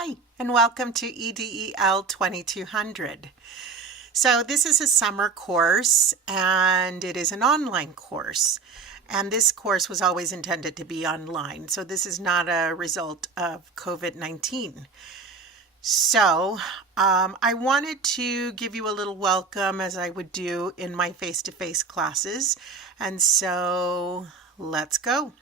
Hi, and welcome to EDEL 2200. So this is a summer course, and it is an online course. And this course was always intended to be online, so this is not a result of COVID-19. So I wanted to give you a little welcome as I would do in my face-to-face classes. And so let's go.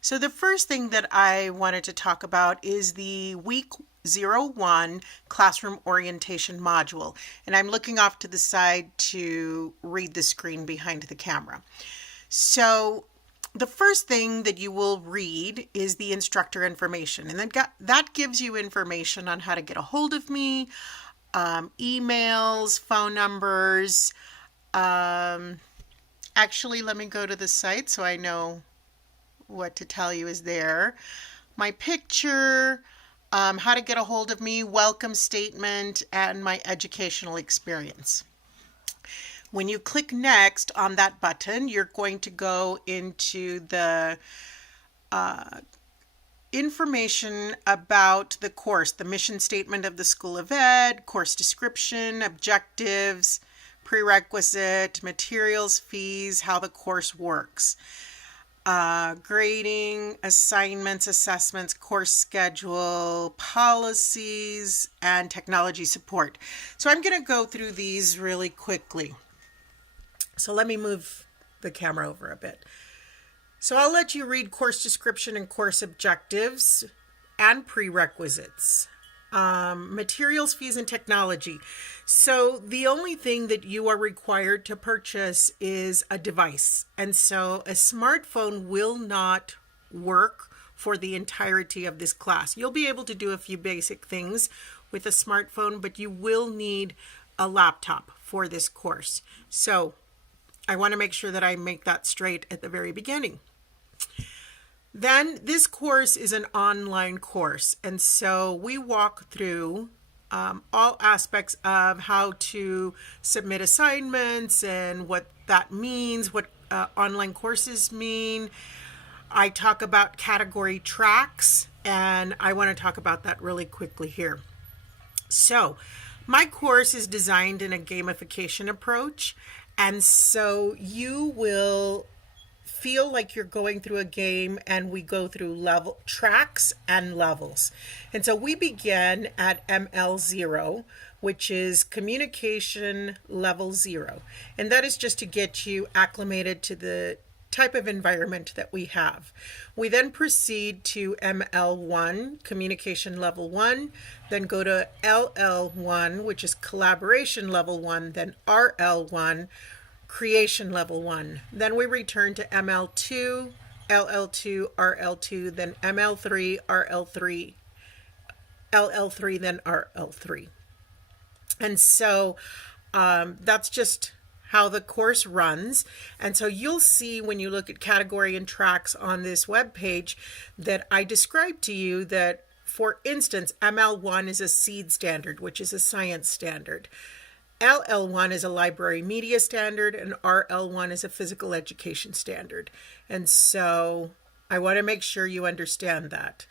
So the first thing that I wanted to talk about is the week 01 classroom orientation module. And I'm looking off to the side to read the screen behind the camera. So the first thing that you will read is the instructor information. And then that gives you information on how to get a hold of me, emails, phone numbers. Actually, let me go to the site so I know what to tell you is there. My picture, how to get a hold of me, welcome statement, and my educational experience. When you click next on that button, you're going to go into the information about the course, the mission statement of the School of Ed, course description, objectives, prerequisite, materials, fees, how the course works. Grading, assignments, assessments, course schedule, policies, and technology support. So I'm going to go through these really quickly. So let me move the camera over a bit. So I'll let you read course description and course objectives and prerequisites. Materials, fees, and technology. So the only thing that you are required to purchase is a device. And so a smartphone will not work for the entirety of this class. You'll be able to do a few basic things with a smartphone, but you will need a laptop for this course. So I want to make sure that I make that straight at the very beginning. Then this course is an online course, and so we walk through all aspects of how to submit assignments and what that means, what online courses mean. I talk about category tracks, and I want to talk about that really quickly here. So my course is designed in a gamification approach, and so you will feel like you're going through a game, and we go through level tracks and levels. And so we begin at ML0, which is communication level 0. And that is just to get you acclimated to the type of environment that we have. We then proceed to ML1, communication level 1, then go to LL1, which is collaboration level 1, then RL1, creation level 1. Then we return to ML2, LL2, RL2, then ML3, RL3, LL3, then RL3. And so that's just how the course runs. And so you'll see when you look at category and tracks on this web page that I described to you that, for instance, ML1 is a SEED standard, which is a science standard. LL1 is a library media standard, and RL1 is a physical education standard. And so I want to make sure you understand that.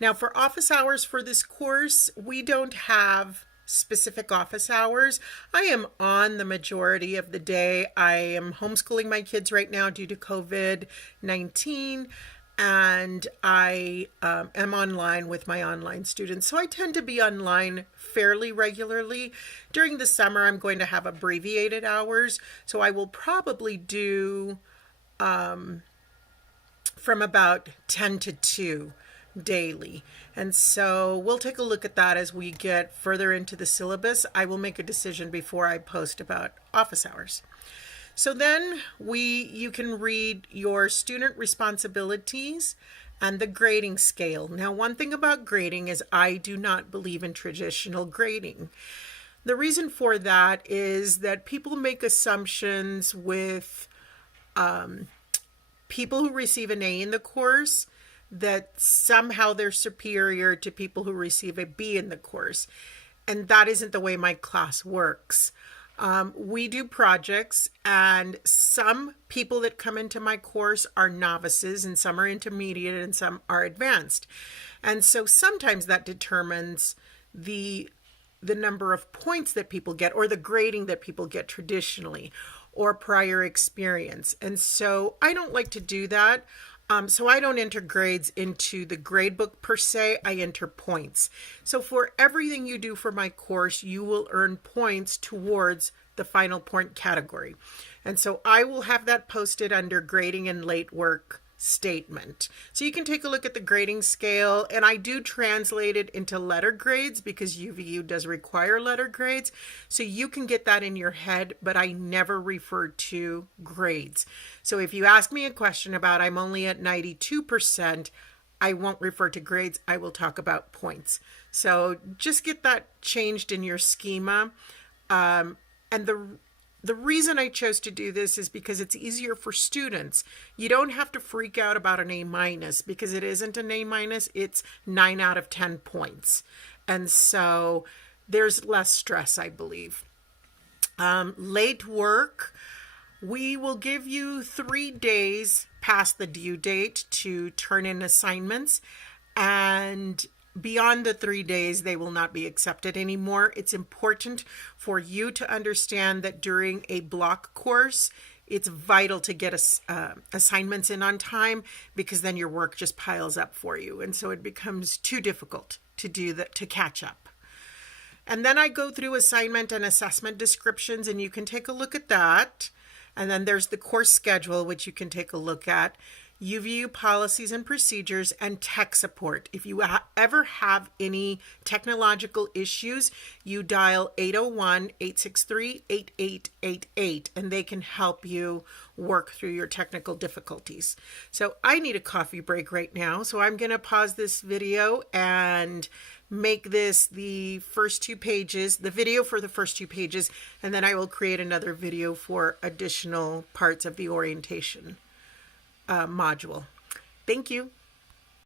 Now, for office hours for this course, we don't have specific office hours. I am on the majority of the day. I am homeschooling my kids right now due to COVID-19. And I am online with my online students. So I tend to be online fairly regularly. During the summer, I'm going to have abbreviated hours. So I will probably do from about 10 to 2 daily. And so we'll take a look at that as we get further into the syllabus. I will make a decision before I post about office hours. So then you can read your student responsibilities and the grading scale. Now, one thing about grading is I do not believe in traditional grading. The reason for that is that people make assumptions with people who receive an A in the course that somehow they're superior to people who receive a B in the course. And that isn't the way my class works. We do projects, and some people that come into my course are novices, and some are intermediate, and some are advanced. And so sometimes that determines the number of points that people get, or the grading that people get traditionally, or prior experience. And so I don't like to do that. So I don't enter grades into the grade book per se, I enter points. So for everything you do for my course, you will earn points towards the final point category. And so I will have that posted under grading and late work statement. So you can take a look at the grading scale, and I do translate it into letter grades because UVU does require letter grades. So you can get that in your head, but I never refer to grades. So if you ask me a question about I'm only at 92%, I won't refer to grades. I will talk about points. So just get that changed in your schema. And the reason I chose to do this is because it's easier for students. You don't have to freak out about an A- because it isn't an A-, it's 9 out of 10 points. And so there's less stress, I believe. Late work, we will give you 3 days past the due date to turn in assignments, and beyond the 3 days, they will not be accepted anymore. It's important for you to understand that during a block course, it's vital to get assignments in on time, because then your work just piles up for you. And so it becomes too difficult to do that, to catch up. And then I go through assignment and assessment descriptions, and you can take a look at that. And then there's the course schedule, which you can take a look at. UVU policies and procedures, and tech support. If you ever have any technological issues, you dial 801-863-8888, and they can help you work through your technical difficulties. So I need a coffee break right now, so I'm going to pause this video and make this the first 2 pages, the video for the first 2 pages, and then I will create another video for additional parts of the orientation module. Thank you.